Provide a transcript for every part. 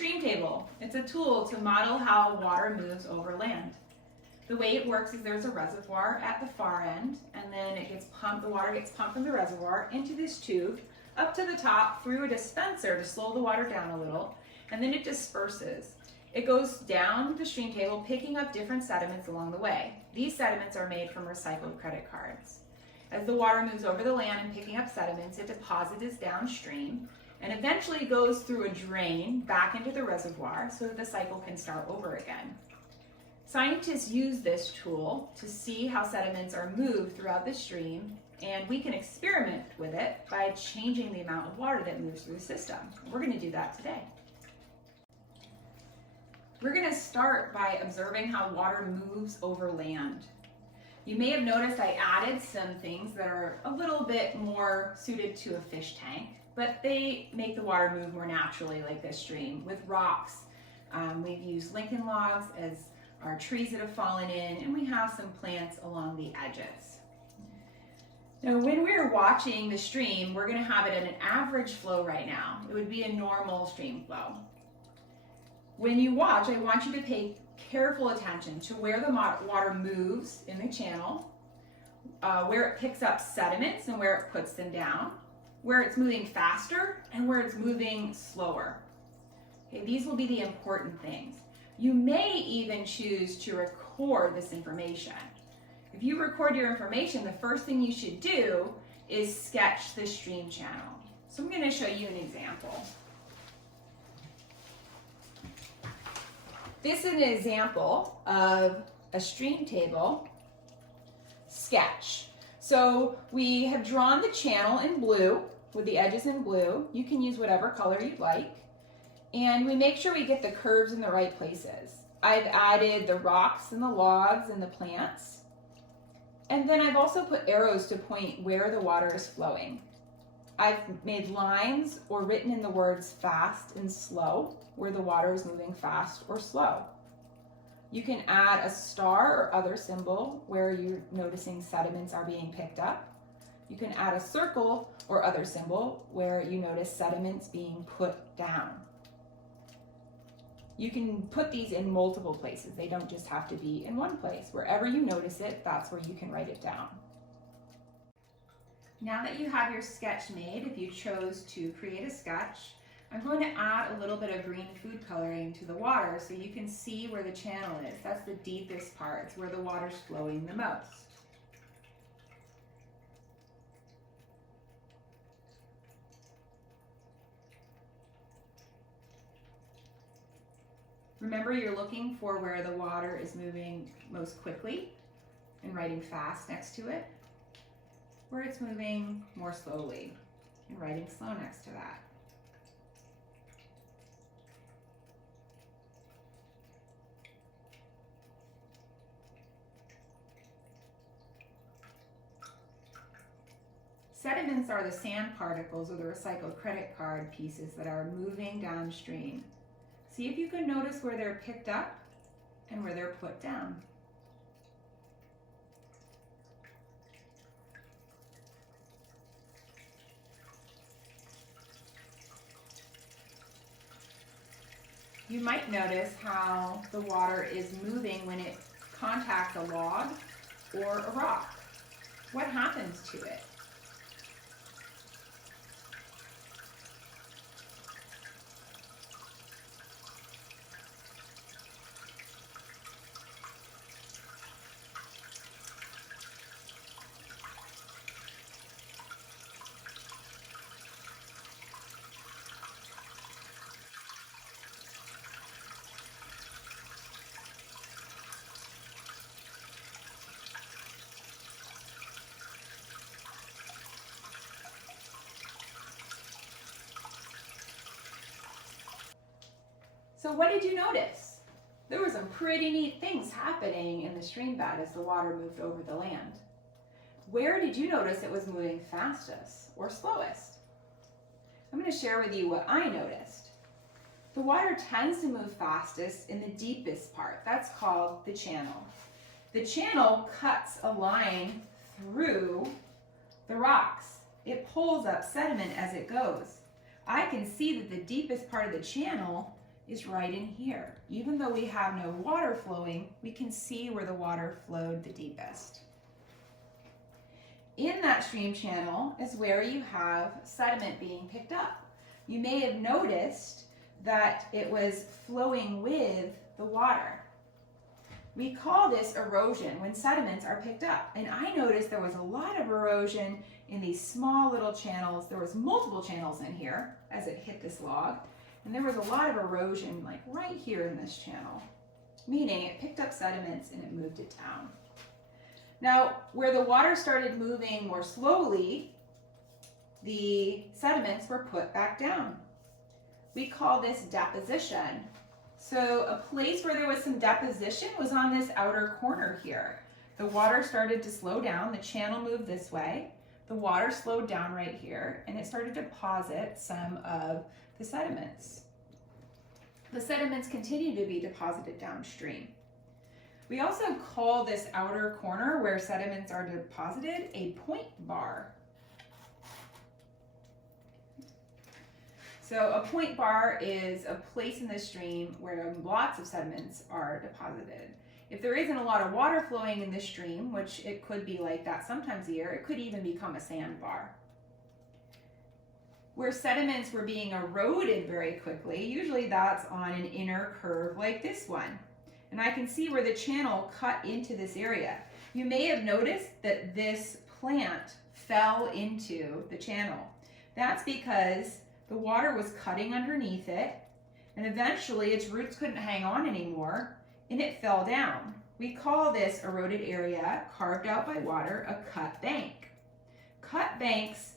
stream table. It's a tool to model how water moves over land. The way it works is there's a reservoir at the far end, and then it gets pumped, the water gets pumped from the reservoir into this tube, up to the top through a dispenser to slow the water down a little, and then it disperses. It goes down the stream table, picking up different sediments along the way. These sediments are made from recycled credit cards. As the water moves over the land and picking up sediments, it deposits downstream and eventually goes through a drain back into the reservoir so that the cycle can start over again. Scientists use this tool to see how sediments are moved throughout the stream, and we can experiment with it by changing the amount of water that moves through the system. We're going to do that today. We're going to start by observing how water moves over land. You may have noticed I added some things that are a little bit more suited to a fish tank, but they make the water move more naturally like this stream. With rocks, we've used Lincoln logs as our trees that have fallen in, and we have some plants along the edges. Now, when we're watching the stream, we're going to have it at an average flow right now. It would be a normal stream flow. When you watch, I want you to pay careful attention to where the water moves in the channel, where it picks up sediments and where it puts them down, where it's moving faster and where it's moving slower. Okay, these will be the important things. You may even choose to record this information. If you record your information, the first thing you should do is sketch the stream channel. So I'm going to show you an example. This is an example of a stream table sketch. So we have drawn the channel in blue with the edges in blue. You can use whatever color you'd like. And we make sure we get the curves in the right places. I've added the rocks and the logs and the plants. And then I've also put arrows to point where the water is flowing. I've made lines or written in the words fast and slow, where the water is moving fast or slow. You can add a star or other symbol where you're noticing sediments are being picked up. You can add a circle or other symbol where you notice sediments being put down. You can put these in multiple places. They don't just have to be in one place. Wherever you notice it, that's where you can write it down. Now that you have your sketch made, if you chose to create a sketch, I'm going to add a little bit of green food coloring to the water so you can see where the channel is. That's the deepest part. It's where the water's flowing the most. Remember, you're looking for where the water is moving most quickly and writing fast next to it, where it's moving more slowly and writing slow next to that. Sediments are the sand particles or the recycled credit card pieces that are moving downstream. See if you can notice where they're picked up and where they're put down. You might notice how the water is moving when it contacts a log or a rock. What happens to it? So what did you notice? There were some pretty neat things happening in the stream bed as the water moved over the land. Where did you notice it was moving fastest or slowest? I'm going to share with you what I noticed. The water tends to move fastest in the deepest part. That's called the channel. The channel cuts a line through the rocks. It pulls up sediment as it goes. I can see that the deepest part of the channel is right in here. Even though we have no water flowing, we can see where the water flowed the deepest. In that stream channel is where you have sediment being picked up. You may have noticed that it was flowing with the water. We call this erosion when sediments are picked up. And I noticed there was a lot of erosion in these small little channels. There was multiple channels in here as it hit this log. And there was a lot of erosion like right here in this channel, meaning it picked up sediments and it moved it down. Now, where the water started moving more slowly, the sediments were put back down. We call this deposition. So a place where there was some deposition was on this outer corner here. The water started to slow down, the channel moved this way, the water slowed down right here, and it started to deposit some of the sediments. The sediments continue to be deposited downstream. We also call this outer corner where sediments are deposited a point bar. So a point bar is a place in the stream where lots of sediments are deposited. If there isn't a lot of water flowing in the stream, which it could be like that sometimes a year, it could even become a sandbar. Where sediments were being eroded very quickly, usually that's on an inner curve like this one. And I can see where the channel cut into this area. You may have noticed that this plant fell into the channel. That's because the water was cutting underneath it, and eventually its roots couldn't hang on anymore, and it fell down. We call this eroded area carved out by water a cut bank. Cut banks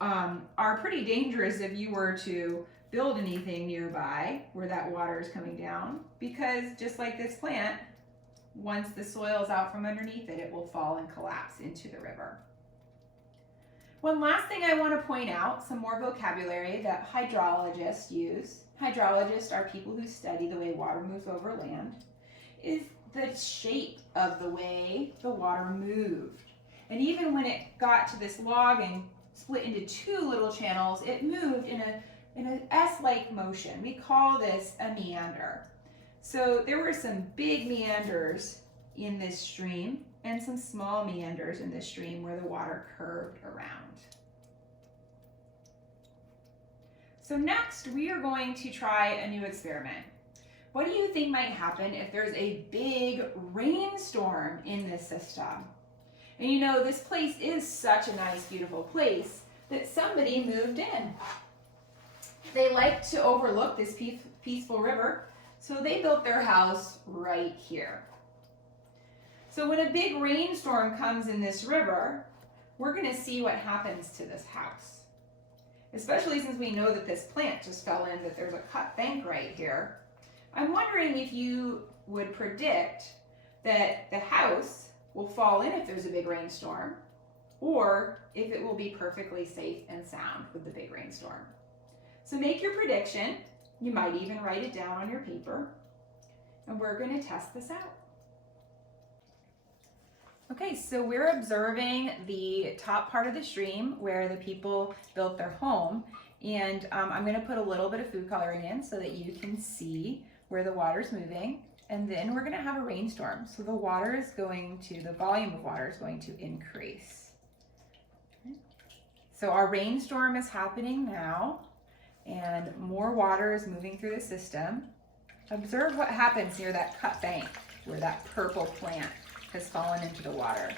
are pretty dangerous if you were to build anything nearby where that water is coming down, because just like this plant, once the soil is out from underneath it, it will fall and collapse into the river. One last thing I want to point out, some more vocabulary that hydrologists use. Hydrologists are people who study the way water moves over land, is the shape of the way the water moved. And even when it got to this log and split into two little channels, it moved in an S-like motion. We call this a meander. So there were some big meanders in this stream and some small meanders in this stream where the water curved around. So next we are going to try a new experiment. What do you think might happen if there's a big rainstorm in this system? And you know, this place is such a nice, beautiful place that somebody moved in. They like to overlook this peaceful river, so they built their house right here. So when a big rainstorm comes in this river, we're going to see what happens to this house. Especially since we know that this plant just fell in, that there's a cut bank right here. I'm wondering if you would predict that the house will fall in if there's a big rainstorm, or if it will be perfectly safe and sound with the big rainstorm. So make your prediction. You might even write it down on your paper, and we're going to test this out. Okay, so we're observing the top part of the stream where the people built their home, and I'm going to put a little bit of food coloring in so that you can see where the water's moving, and then we're going to have a rainstorm. So the volume of water is going to increase. So our rainstorm is happening now, and more water is moving through the system. Observe what happens near that cut bank where that purple plant has fallen into the water.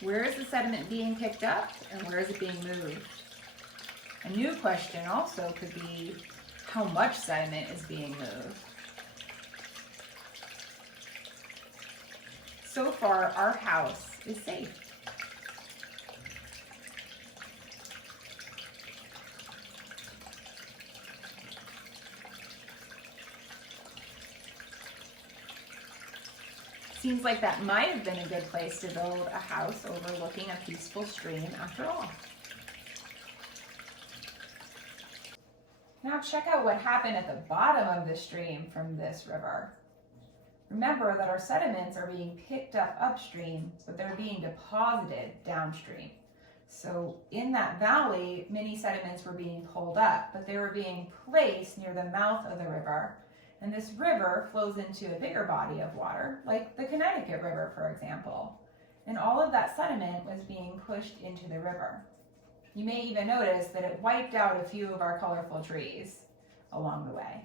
Where is the sediment being picked up and where is it being moved? A new question also could be how much sediment is being moved. So far, our house is safe. Seems like that might have been a good place to build a house overlooking a peaceful stream after all. Now check out what happened at the bottom of the stream from this river. Remember that our sediments are being picked up upstream, but they're being deposited downstream. So in that valley, many sediments were being pulled up, but they were being placed near the mouth of the river. And this river flows into a bigger body of water, like the Connecticut River, for example. And all of that sediment was being pushed into the river. You may even notice that it wiped out a few of our colorful trees along the way.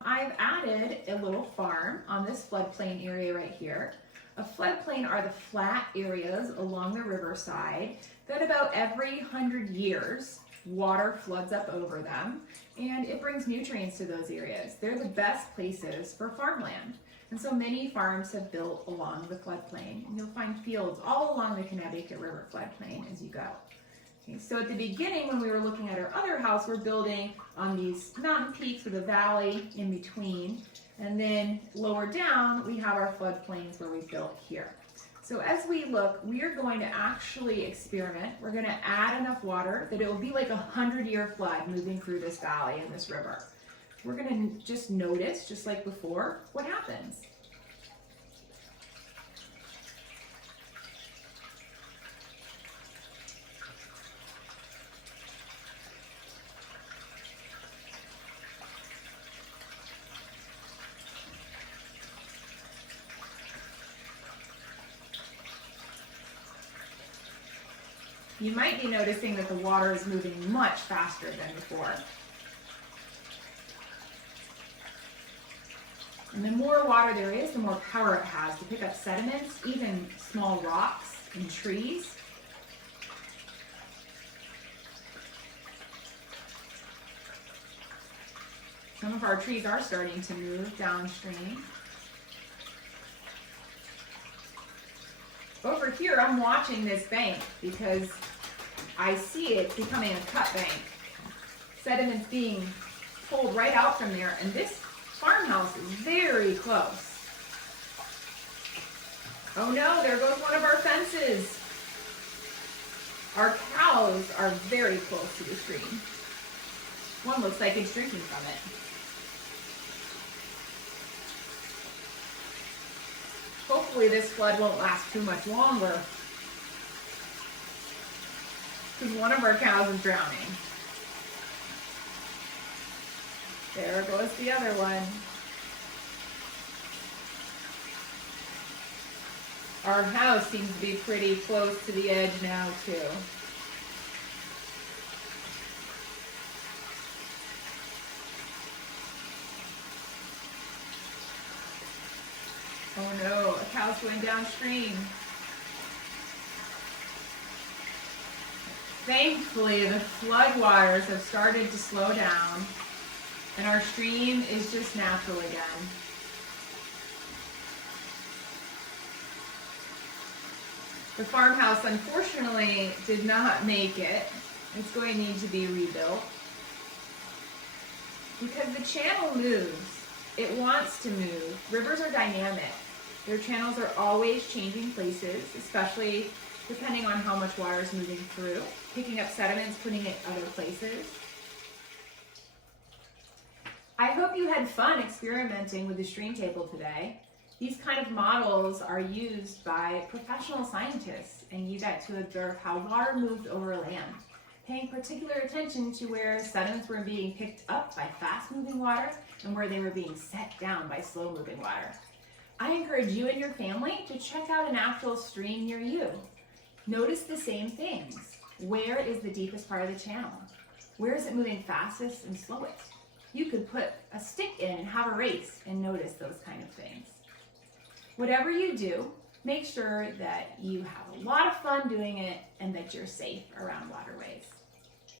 I've added a little farm on this floodplain area right here. A floodplain are the flat areas along the riverside that about every 100 years, water floods up over them and it brings nutrients to those areas. They're the best places for farmland. And so many farms have built along the floodplain. And you'll find fields all along the Connecticut River floodplain as you go. Okay, so at the beginning, when we were looking at our other house, we're building on these mountain peaks with a valley in between. And then lower down, we have our floodplains where we built here. So as we look, we are going to actually experiment. We're going to add enough water that it will be like a 100-year flood moving through this valley and this river. We're going to just notice, just like before, what happens. You might be noticing that the water is moving much faster than before. And the more water there is, the more power it has to pick up sediments, even small rocks and trees. Some of our trees are starting to move downstream. Over here, I'm watching this bank because I see it becoming a cut bank. Sediments being pulled right out from there, and this farmhouse is very close. Oh no, there goes one of our fences. Our cows are very close to the stream. One looks like it's drinking from it. Hopefully this flood won't last too much longer, because one of our cows is drowning. There goes the other one. Our house seems to be pretty close to the edge now too. Oh no, a cow's going downstream. Thankfully, the flood waters have started to slow down, and our stream is just natural again. The farmhouse, unfortunately, did not make it. It's going to need to be rebuilt. Because the channel moves. It wants to move. Rivers are dynamic. Their channels are always changing places, especially depending on how much water is moving through, picking up sediments, putting it other places. I hope you had fun experimenting with the stream table today. These kind of models are used by professional scientists, and you get to observe how water moved over land, paying particular attention to where sediments were being picked up by fast-moving water and where they were being set down by slow-moving water. I encourage you and your family to check out a natural stream near you. Notice the same things. Where is the deepest part of the channel? Where is it moving fastest and slowest? You could put a stick in and have a race and notice those kind of things. Whatever you do, make sure that you have a lot of fun doing it and that you're safe around waterways.